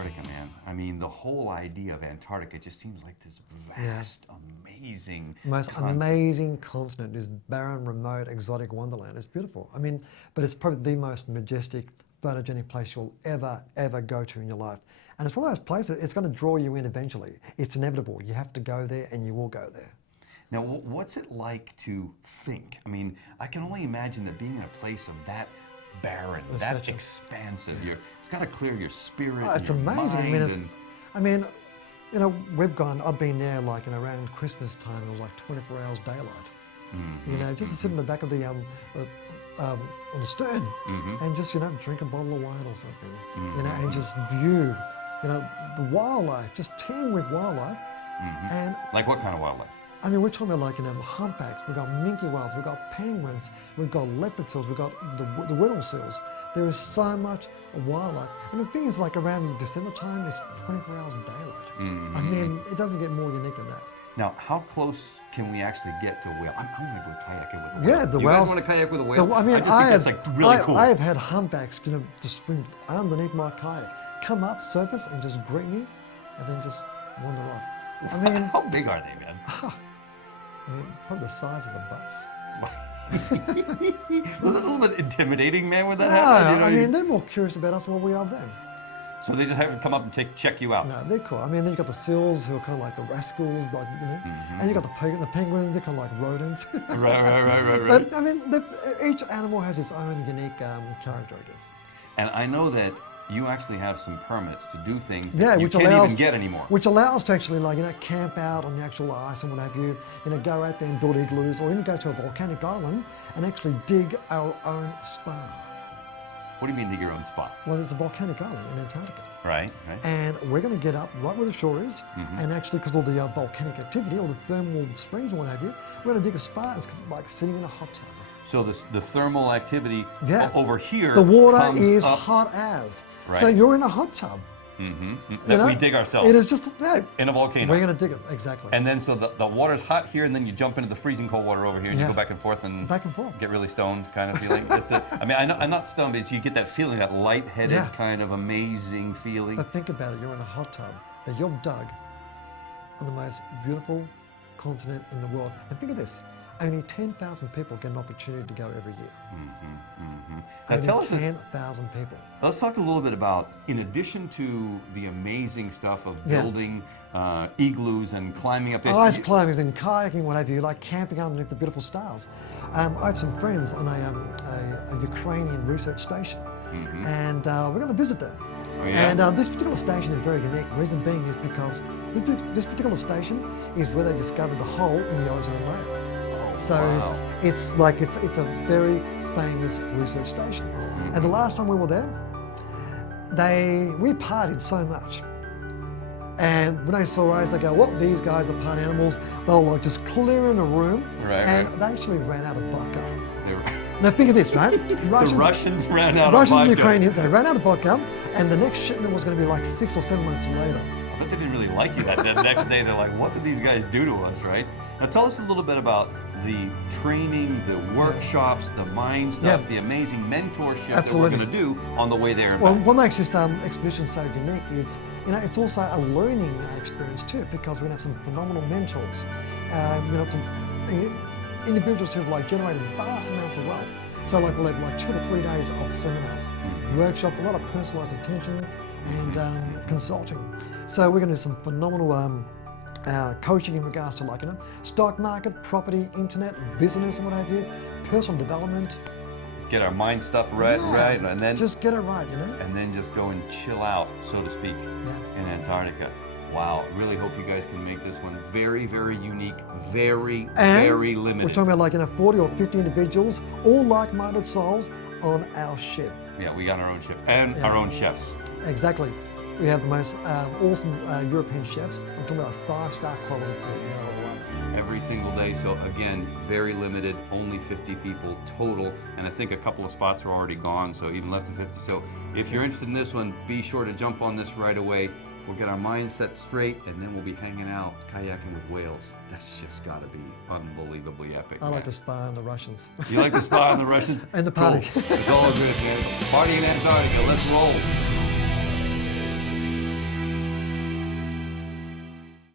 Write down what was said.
Antarctica, man. I mean, the whole idea of Antarctica just seems like this vast, amazing Most concept. amazing continent, this barren, remote, exotic wonderland. It's beautiful. I mean, but it's probably the most majestic, photogenic place you'll ever go to in your life. And it's one of those places, it's going to draw you in eventually. It's inevitable. You have to go there and you will go there. Now, what's it like to think? I mean, I can only imagine that being in a place of that barren, that expansive, it's got to clear your spirit. Oh, it's and your amazing. mind I mean, you know, I've been there like around Christmas time, it was like 24 hours daylight. You know, just to sit in the back of the, on the stern and just, you know, drink a bottle of wine or something, you know, and just view, you know, the wildlife, just teeming with wildlife. And like what kind of wildlife? I mean, we're talking about like, you know, humpbacks, we've got minke whales, we've got penguins, we've got leopard seals, we've got the Weddell seals. There is so much wildlife. And the thing is, like around December time, it's 24 hours of daylight. I mean, it doesn't get more unique than that. Now, how close can we actually get to a whale? I'm going to go kayaking with a whale. Yeah, the you whales. guys want to kayak with a whale? I mean, I just think that's like really cool. I have had humpbacks, you know, just swim underneath my kayak, come up, surface, and just greet me, and then just wander off. I mean, how big are they, man? I mean, probably the size of a bus. That's a little bit intimidating, man, when that happens. No, I mean, they're more curious about us than what we are them. So they just have to come up and check you out. No, they're cool. I mean, then you've got the seals who are kind of like the rascals, like, you know, and you've got the penguins, they're kind of like rodents. Right. But, I mean, each animal has its own unique character, I guess. And I know that you actually have some permits to do things that you can't even get anymore. Which allow us to actually, like, you know, camp out on the actual ice and what have you, go out there and build igloos, or even go to a volcanic island and actually dig our own spa. What do you mean dig your own spa? Well, it's a volcanic island in Antarctica. Right. And we're going to get up right where the shore is, and actually, because all the volcanic activity, all the thermal springs and what have you, we're going to dig a spa. It's like sitting in a hot tub. So the thermal activity over here, the water is up. hot as. Right. So you're in a hot tub. That we dig ourselves. It is just in a volcano. We're going to dig it, exactly. And then so the water's hot here, and then you jump into the freezing cold water over here, and you go back and forth get really stoned kind of feeling. I mean, I'm not stoned, but you get that feeling, that lightheaded kind of amazing feeling. But think about it, you're in a hot tub that you've dug on the most beautiful continent in the world. And think of this, only 10,000 people get an opportunity to go every year. Now tell us 10,000 people. Let's talk a little bit about, in addition to the amazing stuff of building igloos and climbing up. Ice climbing and kayaking, what have you, like camping underneath the beautiful stars. I have some friends on a Ukrainian research station, and we're going to visit them. Oh, yeah? And this particular station is very unique. The reason being is because this particular station is where they discovered the hole in the ozone layer. So it's a very famous research station. And the last time we were there, we partied so much. And when they saw us, they go, well, these guys are party animals. They were like just clearing a room, and they actually ran out of vodka. Now think of this, right? The Russians ran out of vodka. Russians and Ukrainians, they ran out of vodka, and the next shipment was going to be like 6 or 7 months later. I bet they didn't really like you that next day. They're like, what did these guys do to us, right? Now tell us a little bit about the training, the workshops, the mind stuff, the amazing mentorship that we're going to do on the way there. Well, what makes this expedition so unique is, it's also a learning experience too, because we're going to have some phenomenal mentors. We're going to have some individuals who have like generated vast amounts of wealth. So like we'll have like 2 to 3 days of seminars, workshops, a lot of personalized attention and consulting. So we're going to do some phenomenal coaching in regards to like, stock market, property, internet, business and what have you, personal development. Get our mind stuff right, and then just get it right, and then just go and chill out, so to speak, in Antarctica. Wow, really hope you guys can make this one very, very unique, very limited. We're talking about like 40 or 50 individuals, all like-minded souls on our ship. Yeah, we got our own ship and our own chefs. Exactly. We have the most awesome European chefs. I'm talking about 5-star quality food. Every single day, so again, very limited, only 50 people total, and I think a couple of spots are already gone, so even left to 50. So if you're interested in this one, be sure to jump on this right away. We'll get our minds set straight, and then we'll be hanging out, kayaking with whales. That's just got to be unbelievably epic. I like to spy on the Russians. You like to spy on the Russians? And the party. Cool. It's all good, man. Party in Antarctica. Let's roll.